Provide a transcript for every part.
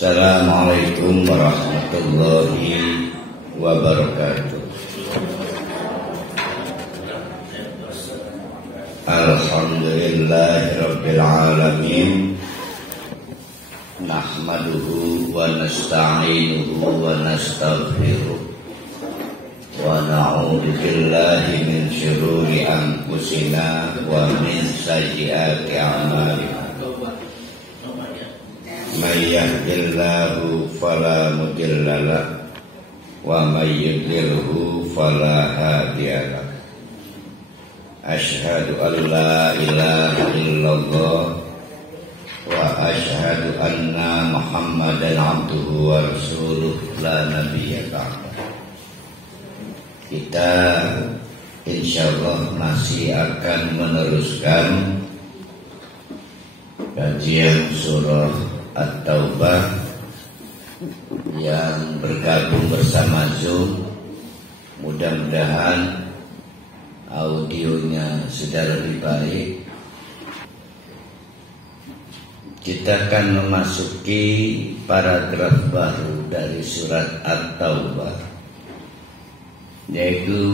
Assalamualaikum warahmatullahi wabarakatuh. Alhamdulillahirabbil alamin. Nahmaduhu wa nasta'inuhu wa nastaghfiruh. Wa na'udzu billahi min syururi anfusina wa min sayyiati a'malina. May yahdihillahu fala mudilla lahu wa may yudlilhu fala hadiya lahu. Asyhadu an la ilaha illallah wa asyhadu anna Muhammadan abduhu wa rasuluh la nabiyya ba'da. Kita insyaallah masih akan meneruskan kajian surah At-Taubah yang bergabung bersama Zoom. Mudah-mudahan audionya sudah lebih baik. Kita akan memasuki paragraf baru dari surat At-Taubah, yaitu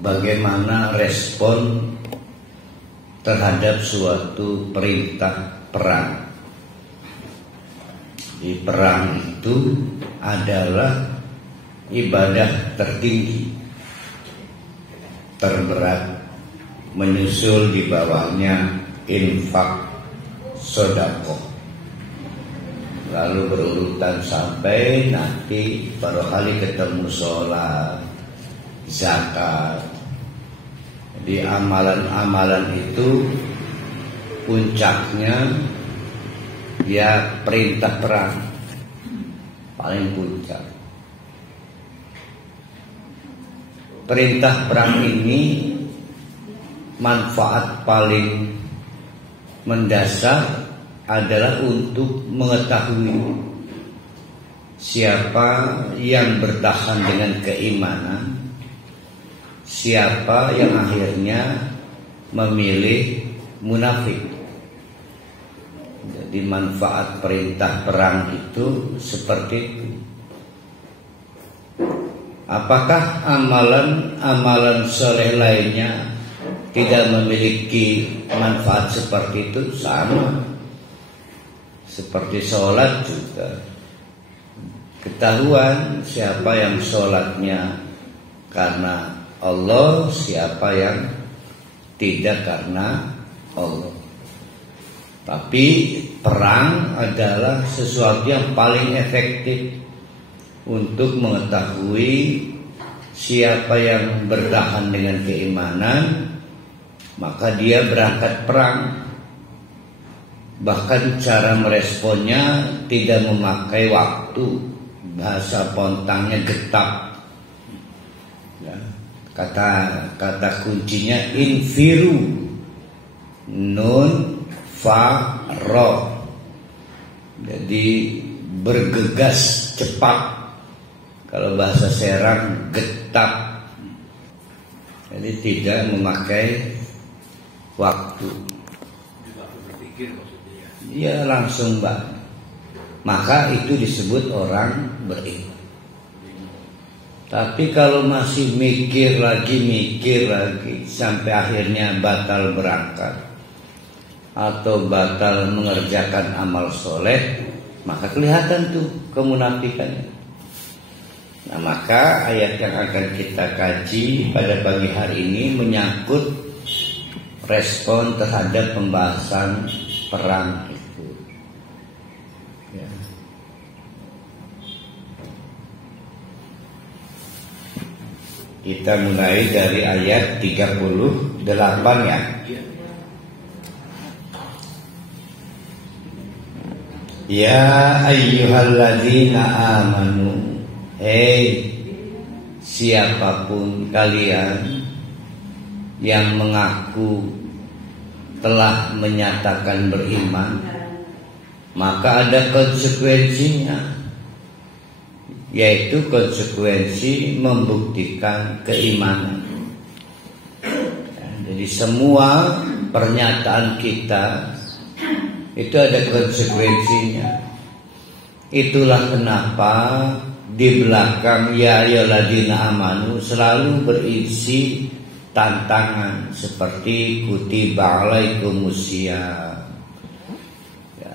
bagaimana respon terhadap suatu perintah perang. Di perang itu adalah ibadah tertinggi, terberat, menyusul di bawahnya infak, sedekah, lalu berurutan sampai nanti baru kali ketemu sholat, zakat. Di amalan-amalan itu puncaknya ya perintah perang, paling puncak. Perintah perang ini manfaat paling mendasar adalah untuk mengetahui siapa yang bertahan dengan keimanan, siapa yang akhirnya memilih munafik. Jadi manfaat perintah perang itu seperti itu. Apakah amalan-amalan soleh lainnya tidak memiliki manfaat seperti itu? Sama. Seperti sholat juga. Ketahuan siapa yang sholatnya karena Allah, siapa yang tidak karena Allah. Tapi perang adalah sesuatu yang paling efektif untuk mengetahui siapa yang bertahan dengan keimanan, maka dia berangkat perang. Bahkan cara meresponnya tidak memakai waktu. Bahasa pontangnya getap. Kata kuncinya infiru, nun fa ro. Jadi bergegas cepat. Kalau bahasa Serang getap. Jadi tidak memakai waktu. Dia langsung maka itu disebut orang beriman. Tapi kalau masih mikir lagi sampai akhirnya batal berangkat atau batal mengerjakan amal soleh, maka kelihatan tuh kemunafikannya. Nah, maka ayat yang akan kita kaji pada pagi hari ini menyangkut respon terhadap pembahasan perang itu. Ya. Kita mulai dari ayat 38 ya. Ya ayyuhalladzina amanu, siapapun kalian yang mengaku telah menyatakan beriman, maka ada konsekuensinya, yaitu konsekuensi membuktikan keimanan. Jadi semua pernyataan kita itu ada konsekuensinya. Itulah kenapa di belakang ya ayyuhalladzina amanu selalu berisi tantangan seperti kutiba alaikumusiyam. Ya.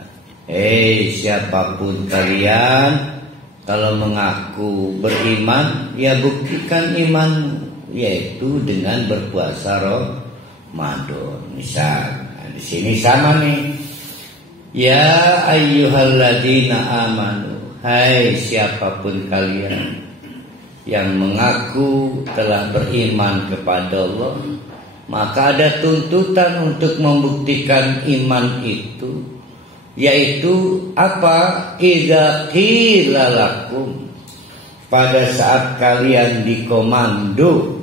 Siapapun kalian kalau mengaku beriman, ya buktikan iman, yaitu dengan berpuasa Ramadan. Misal, di sini sama nih. Ya ayyuhalladzina amanu, hai siapapun kalian yang mengaku telah beriman kepada Allah, maka ada tuntutan untuk membuktikan iman itu, yaitu apa? Idza qila lakum, pada saat kalian dikomando,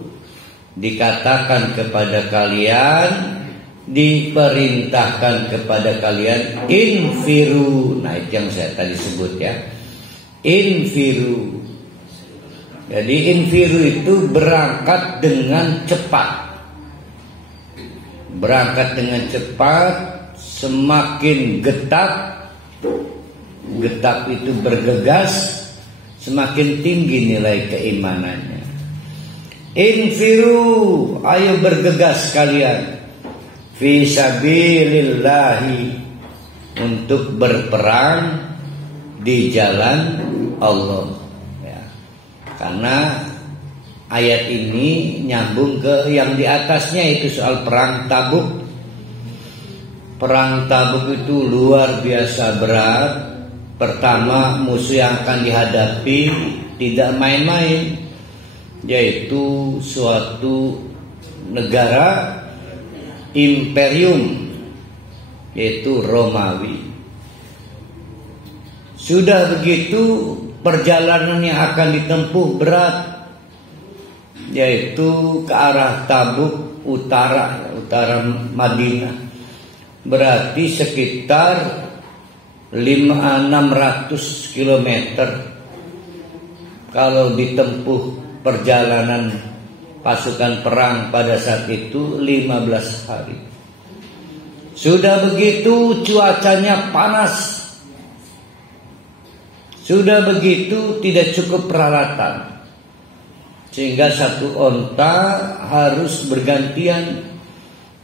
dikatakan kepada kalian, diperintahkan kepada kalian infiru. Nah, itu yang saya tadi sebut ya, infiru. Jadi infiru itu berangkat dengan cepat. Berangkat dengan cepat, semakin getap itu bergegas, semakin tinggi nilai keimanannya. Infiru, ayo bergegas kalian fi sabilillahi, untuk berperang di jalan Allah ya. Karena ayat ini nyambung ke yang di atasnya, itu soal perang Tabuk. Perang Tabuk itu luar biasa berat. Pertama, musuh yang akan dihadapi tidak main-main, yaitu suatu negara imperium, yaitu Romawi. Sudah begitu perjalanan yang akan ditempuh berat, yaitu ke arah Tabuk utara Madinah. Berarti sekitar 600 km kalau ditempuh perjalanan pasukan perang pada saat itu 15 hari. Sudah begitu cuacanya panas. Sudah begitu tidak cukup peralatan, sehingga satu onta harus bergantian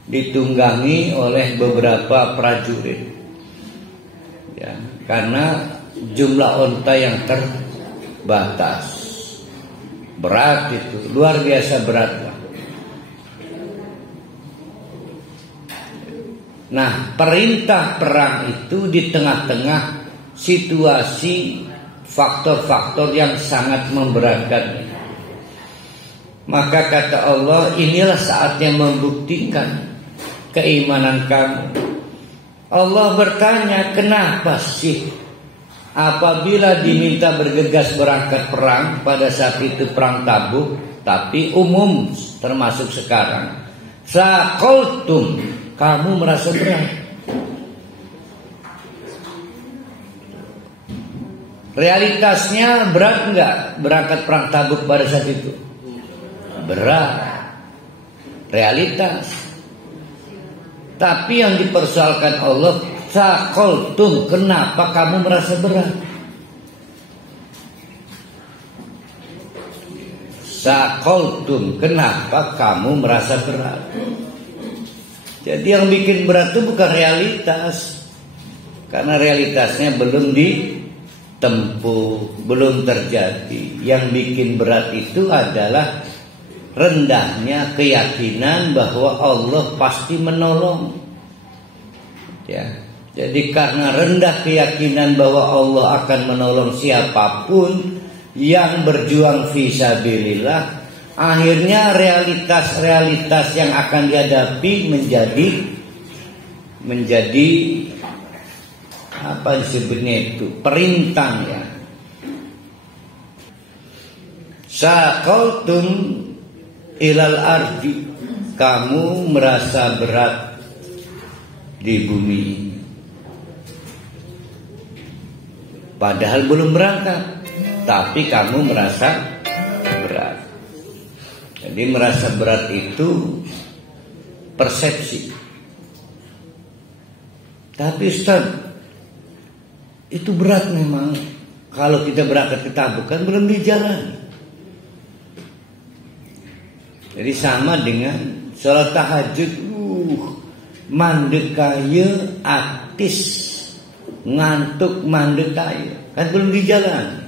ditunggangi oleh beberapa prajurit ya, karena jumlah onta yang terbatas. Berat itu, luar biasa berat. Nah, perintah perang itu di tengah-tengah situasi faktor-faktor yang sangat memberatkan. Maka kata Allah, inilah saatnya membuktikan keimanan kamu. Allah bertanya, kenapa sih apabila diminta bergegas berangkat perang, pada saat itu perang Tabuk, tapi umum termasuk sekarang, saqaltum, kamu merasa berat? Realitasnya berat enggak berangkat perang Tabuk pada saat itu? Berat. Realitas. Tapi yang dipersoalkan Allah, saqaltum, kenapa kamu merasa berat? Saqaltum, kenapa kamu merasa berat? Jadi yang bikin berat itu bukan realitas, karena realitasnya belum ditempuh, belum terjadi. Yang bikin berat itu adalah rendahnya keyakinan bahwa Allah pasti menolong. Ya. Jadi karena rendah keyakinan bahwa Allah akan menolong siapapun yang berjuang fisabilillah, akhirnya realitas-realitas yang akan dihadapi menjadi apa disebutnya itu, perintang ya. Saqaltum ilal ardi, kamu merasa berat di bumi ini, padahal belum berangkat, tapi kamu merasa berat. Jadi merasa berat itu persepsi. Tapi Ustaz, itu berat memang. Kalau kita berangkat ke Tabuk kan belum di jalan. Jadi sama dengan sholat tahajud, mandek kaya, atis, ngantuk mandek kaya, kan belum di jalan,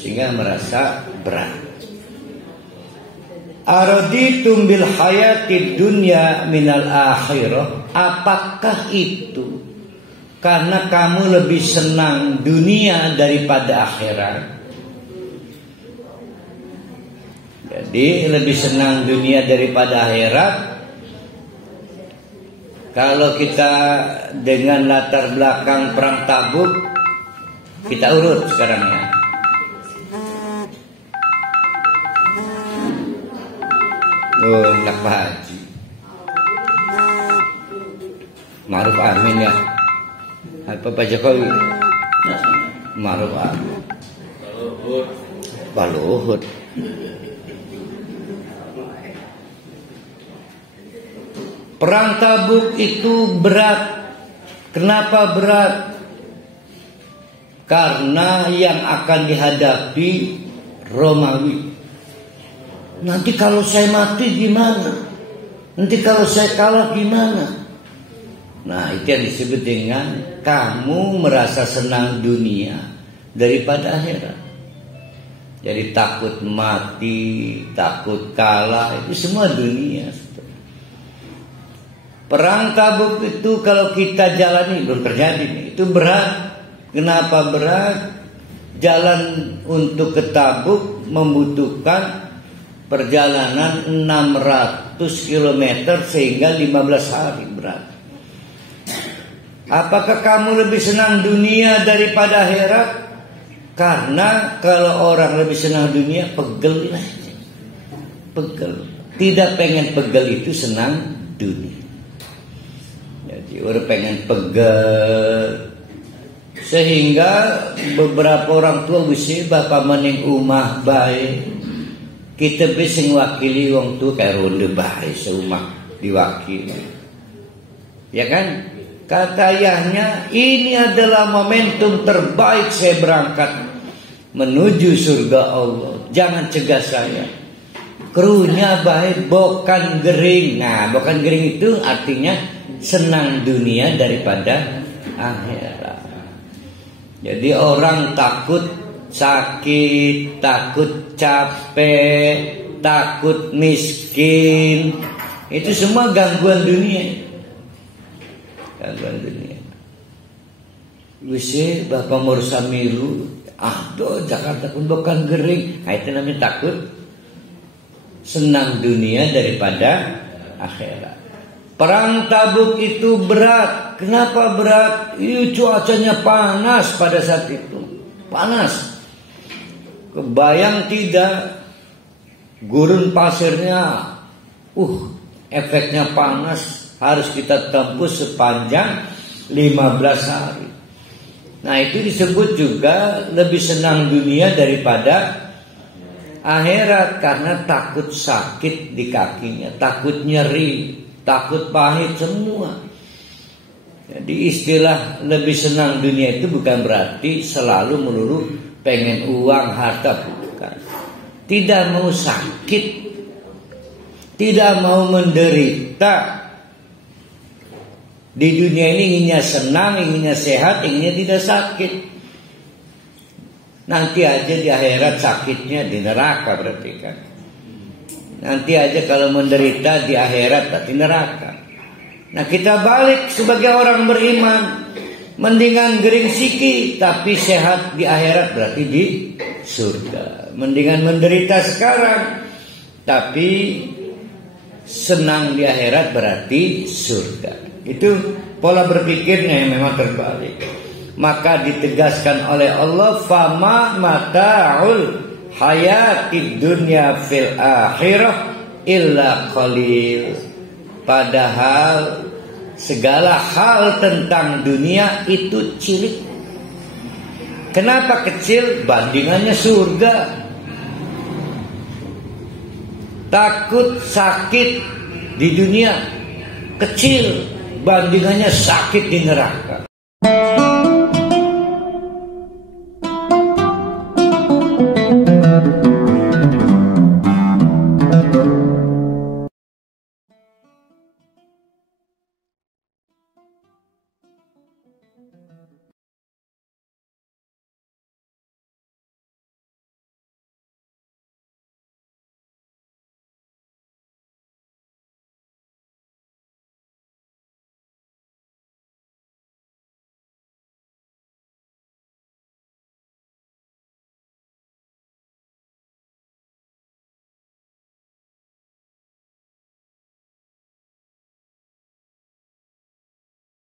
sehingga merasa berat. Araditum bil hayatid dunya minal akhirah. Apakah itu karena kamu lebih senang dunia daripada akhirat? Jadi lebih senang dunia daripada akhirat. Kalau kita dengan latar belakang perang Tabuk, kita urut sekarang ya. Oh, nak Pak Haji Ma'ruf Amin ya. Apa Pak Jokowi? Ma'ruf Amin. Pak Luhut. Perang Tabuk itu berat. Kenapa berat? Karena yang akan dihadapi Romawi. Nanti kalau saya mati gimana? Nanti kalau saya kalah gimana? Nah, itu yang disebut dengan kamu merasa senang dunia daripada akhirat. Jadi takut mati, takut kalah, itu semua dunia. Perang Tabuk itu kalau kita jalani, belum terjadi nih, itu berat. Kenapa berat? Jalan untuk ke Tabuk membutuhkan perjalanan 600 km sehingga 15 hari, berat. Apakah kamu lebih senang dunia daripada akhirat? Karena kalau orang lebih senang dunia, pegel aja. Pegel. Tidak pengen pegel itu senang dunia. Jadi orang pengen pegel. Sehingga beberapa orang tua bisa bapak mening umah baik. Kita bisa ngwakili wong tua kayak ronde baik seumah diwakili. Ya kan? Kata ayahnya, ini adalah momentum terbaik saya berangkat menuju surga Allah. Jangan cegah saya. Krunya baik, bukan gering. Nah, bukan gering itu artinya senang dunia daripada akhirat. Jadi orang takut sakit, takut capek, takut miskin. Itu semua gangguan dunia. Gangguan dunia. Wise Bapak Mursamilu, aduh Jakarta pun bukan gering. Nah, itu namanya takut senang dunia daripada akhirat. Perang Tabuk itu berat. Kenapa berat? Cuacanya panas pada saat itu. Panas. Kebayang tidak? Gurun pasirnya, efeknya panas. Harus kita tembus sepanjang 15 hari. Nah, itu disebut juga lebih senang dunia daripada akhirat. Karena takut sakit di kakinya, takut nyeri, takut pahit semua. Jadi istilah lebih senang dunia itu bukan berarti selalu melulu pengen uang, harta, bukan. Tidak mau sakit, tidak mau menderita. Di dunia ini inginnya senang, inginnya sehat, inginnya tidak sakit. Nanti aja di akhirat sakitnya di neraka berarti kan. Nanti aja kalau menderita di akhirat di neraka. Nah, kita balik sebagai orang beriman, mendingan gering siki tapi sehat di akhirat berarti di surga. Mendingan menderita sekarang tapi senang di akhirat berarti surga. Itu pola berpikirnya yang memang terbalik. Maka ditegaskan oleh Allah, fama mata'ul hayatid dunya fil akhirah illa qalil. Padahal segala hal tentang dunia itu cilik. Kenapa kecil? Bandingannya surga. Takut sakit di dunia kecil bandingannya sakit di neraka.